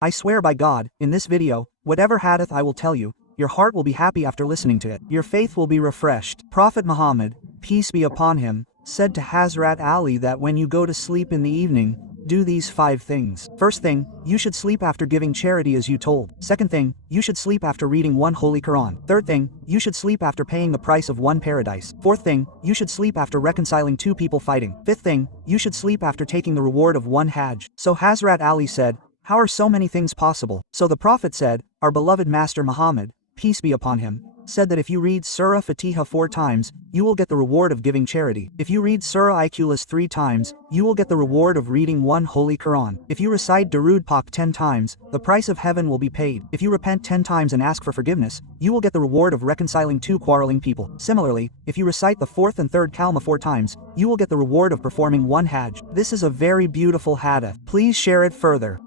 I swear by God, in this video, whatever hadith I will tell you, your heart will be happy after listening to it. Your faith will be refreshed. Prophet Muhammad, peace be upon him, said to Hazrat Ali that when you go to sleep in the evening, do these 5 things. First thing, you should sleep after giving charity as you told. Second thing, you should sleep after reading 1 holy Quran. Third thing, you should sleep after paying the price of 1 paradise. Fourth thing, you should sleep after reconciling 2 people fighting. Fifth thing, you should sleep after taking the reward of 1 Hajj. So Hazrat Ali said, how are so many things possible? So the Prophet said, our beloved Master Muhammad, peace be upon him, said that if you read Surah Fatiha 4 times, you will get the reward of giving charity. If you read Surah Ikhlas 3 times, you will get the reward of reading 1 holy Quran. If you recite Durud Pak 10 times, the price of heaven will be paid. If you repent 10 times and ask for forgiveness, you will get the reward of reconciling 2 quarreling people. Similarly, if you recite the 4th and 3rd Kalma 4 times, you will get the reward of performing 1 Hajj. This is a very beautiful hadith. Please share it further.